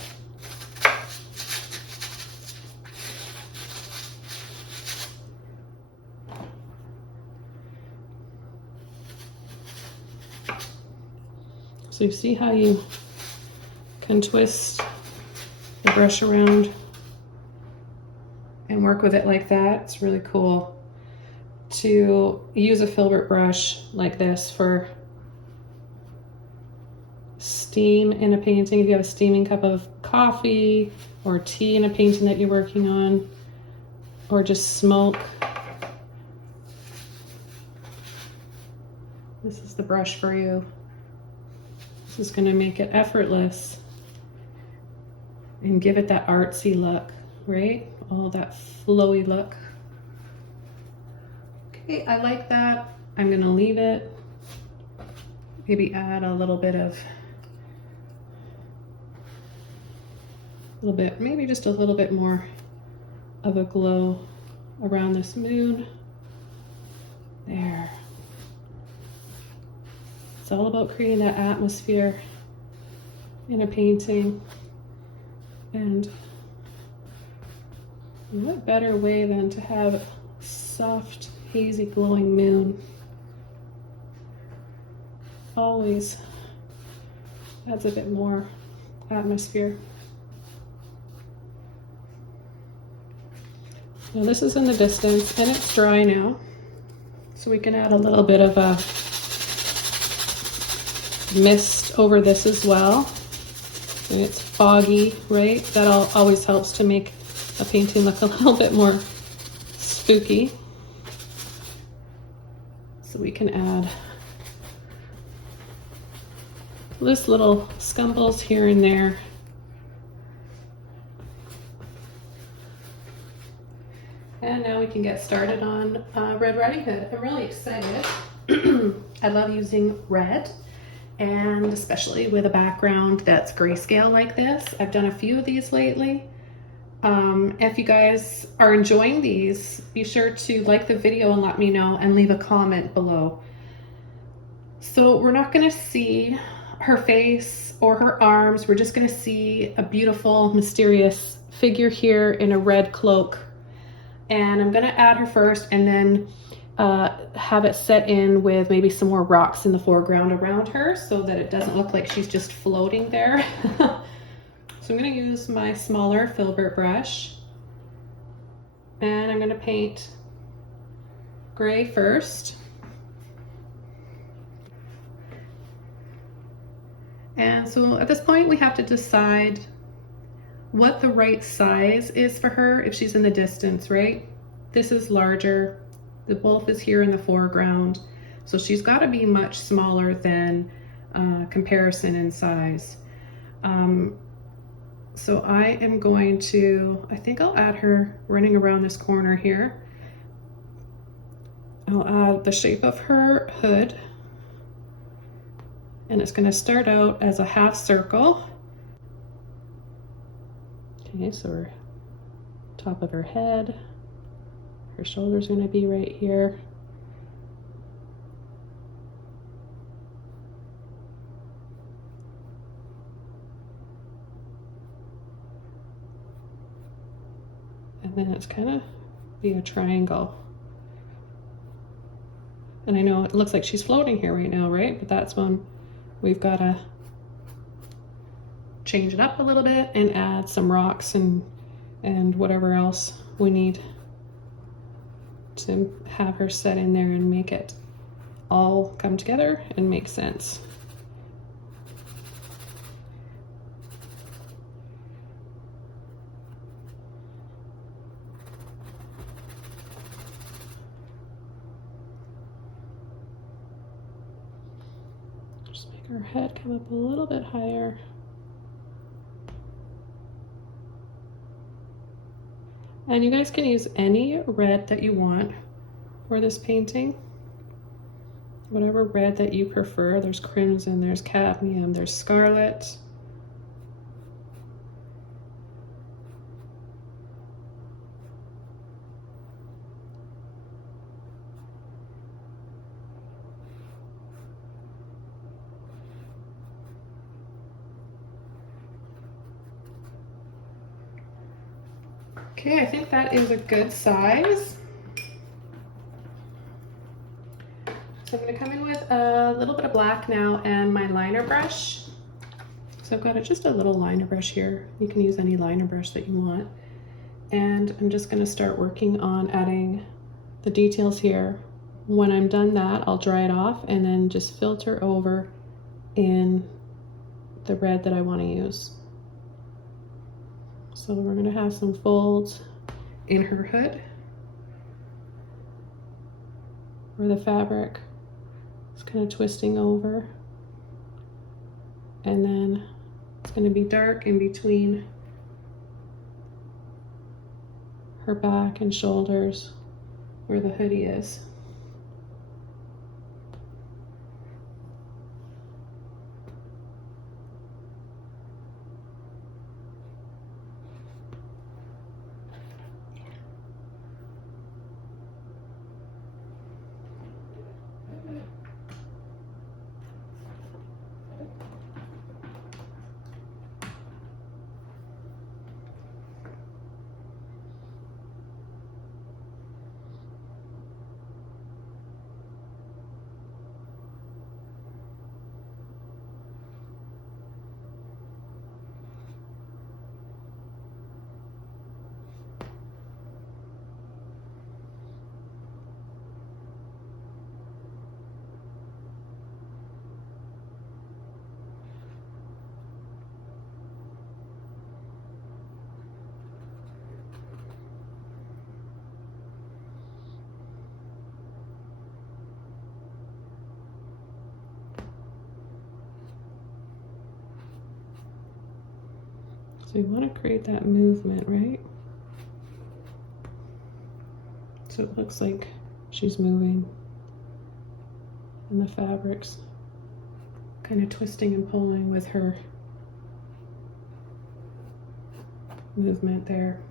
So you see how you can twist the brush around and work with it like that. It's really cool to use a filbert brush like this for steam in a painting. If you have a steaming cup of coffee or tea in a painting that you're working on, or just smoke. This is the brush for you. This is going to make it effortless and give it that artsy look, right? All that flowy look. Okay, I like that. I'm going to leave it. Maybe add a little bit, maybe just a little bit more of a glow around this moon. There. It's all about creating that atmosphere in a painting. And what better way than to have a soft, hazy, glowing moon? Always adds a bit more atmosphere. Now this is in the distance and it's dry now, so we can add a little bit of a mist over this as well. And it's foggy, right? That always helps to make a painting look a little bit more spooky. So we can add loose little scumbles here and there. And now we can get started on Red Riding Hood. I'm really excited. I love using red, and especially with a background that's grayscale like this. I've done a few of these lately. If you guys are enjoying these, be sure to like the video and let me know, and leave a comment below. So we're not going to see her face or her arms. We're just going to see a beautiful, mysterious figure here in a red cloak. And I'm going to add her first, and then have it set in with maybe some more rocks in the foreground around her, so that it doesn't look like she's just floating there. So I'm going to use my smaller Filbert brush, and I'm going to paint gray first. And so at this point we have to decide what the right size is for her if she's in the distance, right? This is larger. The wolf is here in the foreground. So she's got to be much smaller than comparison in size. So I am going to, I think I'll add her running around this corner here. I'll add the shape of her hood. And it's going to start out as a half circle. Okay, so we're top of her head. Her shoulder's going to be right here. And then it's kind of be a triangle. And I know it looks like she's floating here right now, right? But that's when we've got to change it up a little bit and add some rocks and whatever else we need to have her set in there and make it all come together and make sense. Just make her head come up a little bit higher. And you guys can use any red that you want for this painting. Whatever red that you prefer. There's crimson, there's cadmium, there's scarlet. Okay, I think that is a good size. So I'm going to come in with a a little bit of black now and my liner brush. So I've got just a little liner brush here. You can use any liner brush that you want. And I'm just going to start working on adding the details here. When I'm done that, I'll dry it off and then just filter over in the red that I want to use. So we're going to have some folds in her hood where the fabric is kind of twisting over, and then it's going to be dark in between her back and shoulders where the hoodie is. So you want to create that movement, right? So it looks like she's moving and the fabric's kind of twisting and pulling with her movement there.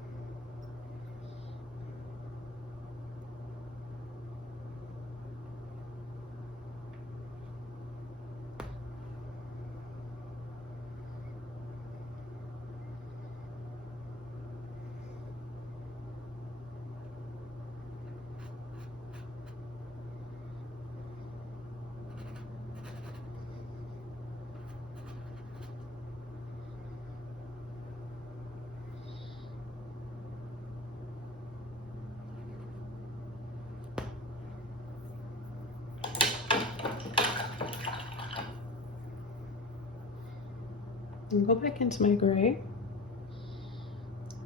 And go back into my gray.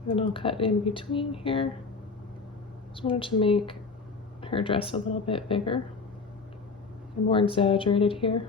Then I'll cut in between here. Just wanted to make her dress a little bit bigger and more exaggerated here.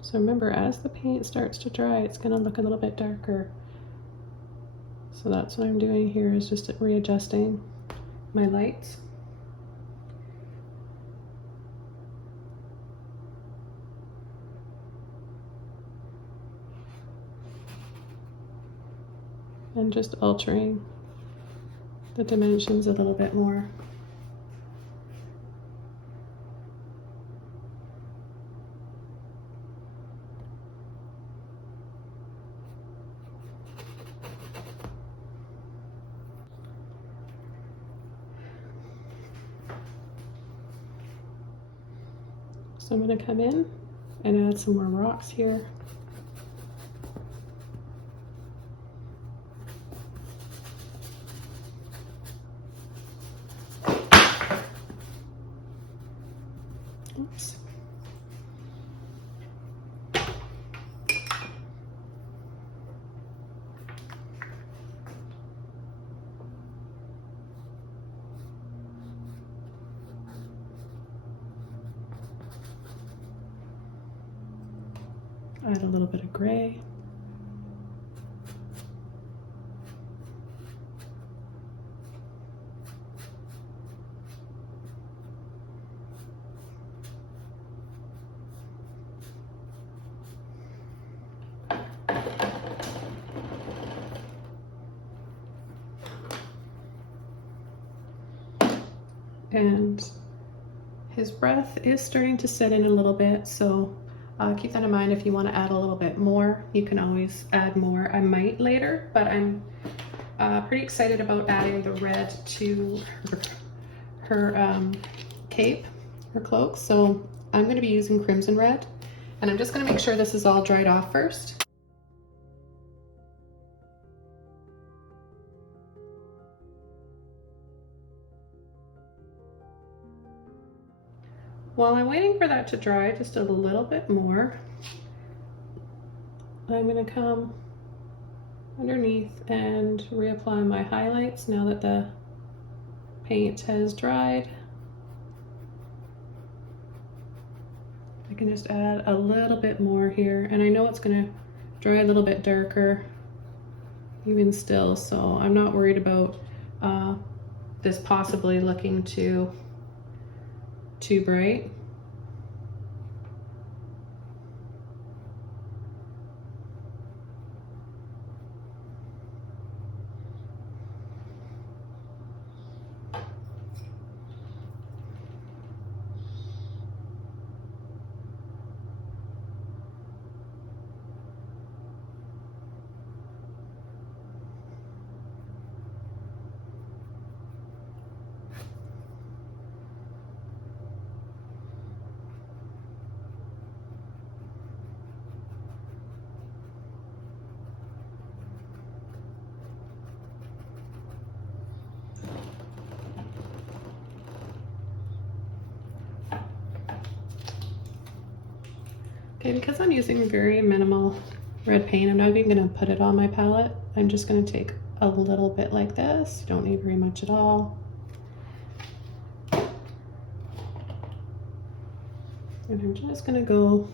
So remember, as the paint starts to dry, it's going to look a little bit darker. So that's what I'm doing here, is just readjusting my lights. And just altering the dimensions a little bit more. So I'm going to come in and add some more rocks here. Oops. Add a little bit of gray. And his breath is starting to set in a little bit, so keep that in mind. If you want to add a little bit more, you can always add more. I might later, but I'm pretty excited about adding the red to her cape, her cloak. So I'm going to be using crimson red, and I'm just going to make sure this is all dried off first. While I'm waiting for that to dry just a little bit more, I'm going to come underneath and reapply my highlights now that the paint has dried. I can just add a little bit more here, and I know it's going to dry a little bit darker even still, so I'm not worried about this possibly looking too bright. Okay, because I'm using very minimal red paint, I'm not even going to put it on my palette. I'm just going to take a little bit like this. You don't need very much at all. And I'm just going to go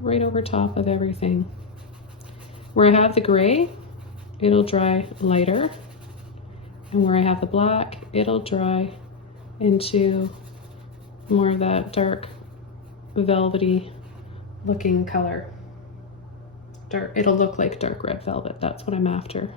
right over top of everything. Where I have the gray, it'll dry lighter. And where I have the black, it'll dry into more of that dark velvety looking color. It'll look like dark red velvet. That's what I'm after.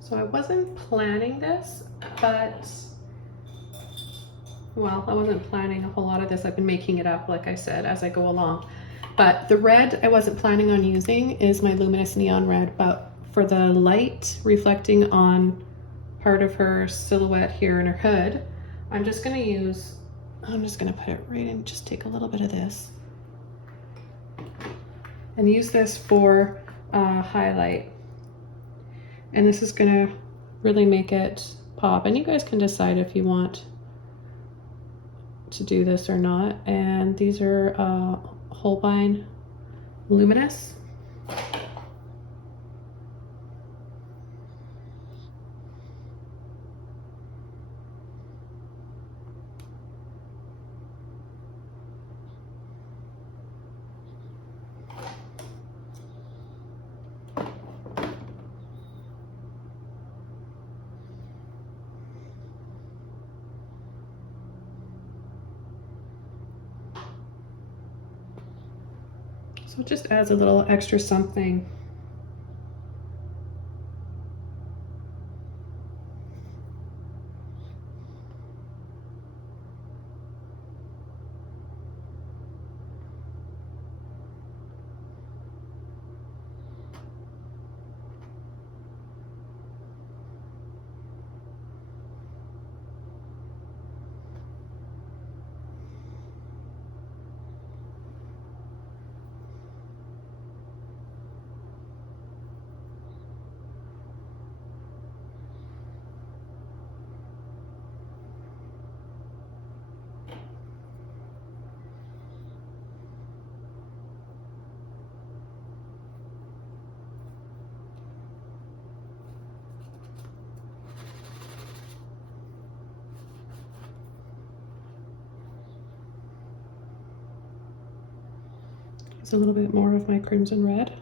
So I wasn't planning this, but, well, I wasn't planning a whole lot of this. I've been making it up, like I said, as I go along. But the red I wasn't planning on using is my Luminous Neon Red, but for the light reflecting on part of her silhouette here in her hood, I'm just gonna put it right in, just take a little bit of this and use this for highlight. And this is gonna really make it pop. And you guys can decide if you want to do this or not. And these are Holbein Luminous. So it just adds a little extra something. Use a little bit more of my crimson red.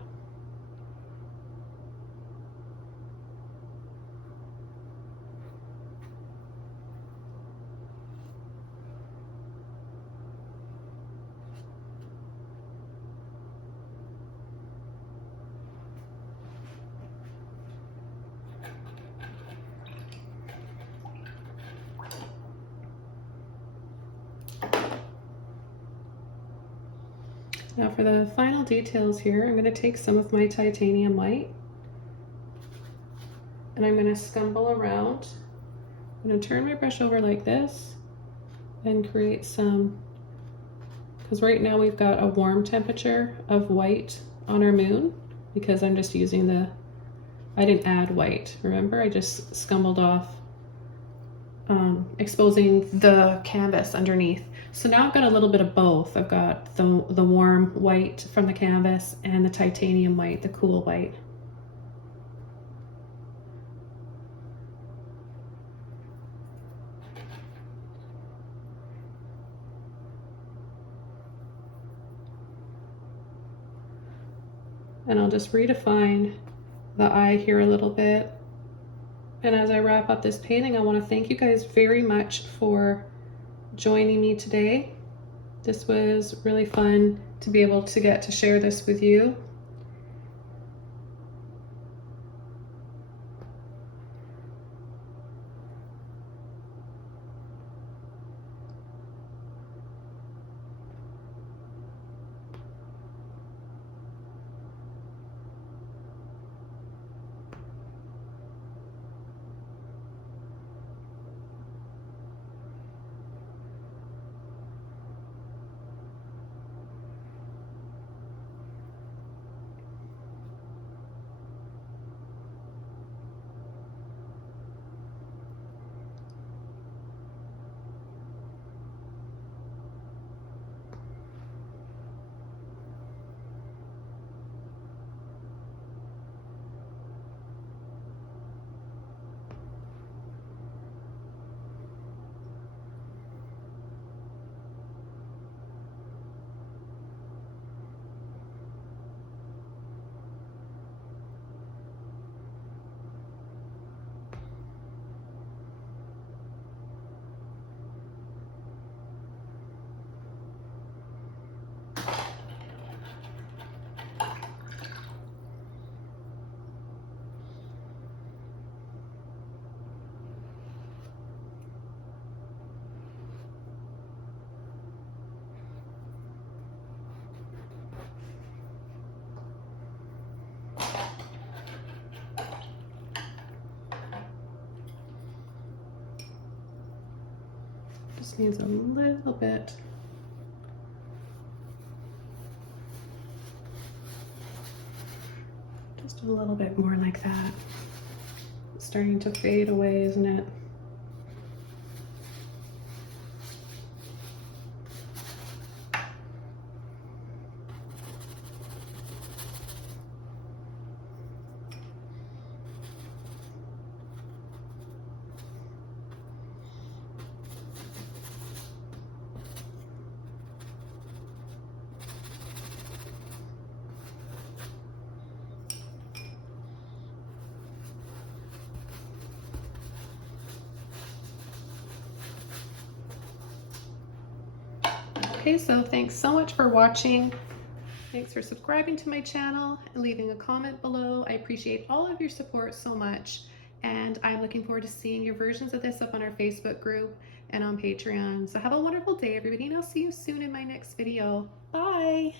Now for the final details here, I'm going to take some of my titanium white and I'm going to scumble around. I'm going to turn my brush over like this and create some, because right now we've got a warm temperature of white on our moon because I'm just using the, I didn't add white, remember? I just scumbled off, exposing the canvas underneath. So now I've got a little bit of both. I've got the warm white from the canvas and the titanium white, the cool white. And I'll just redefine the eye here a little bit. And as I wrap up this painting, I want to thank you guys very much for joining me today. This was really fun to be able to get to share this with you. Just needs a little bit. Just a little bit more like that. It's starting to fade away, isn't it? Okay, so thanks so much for watching. Thanks for subscribing to my channel and leaving a comment below. I appreciate all of your support so much. And I'm looking forward to seeing your versions of this up on our Facebook group and on Patreon. So have a wonderful day, everybody, and I'll see you soon in my next video. Bye.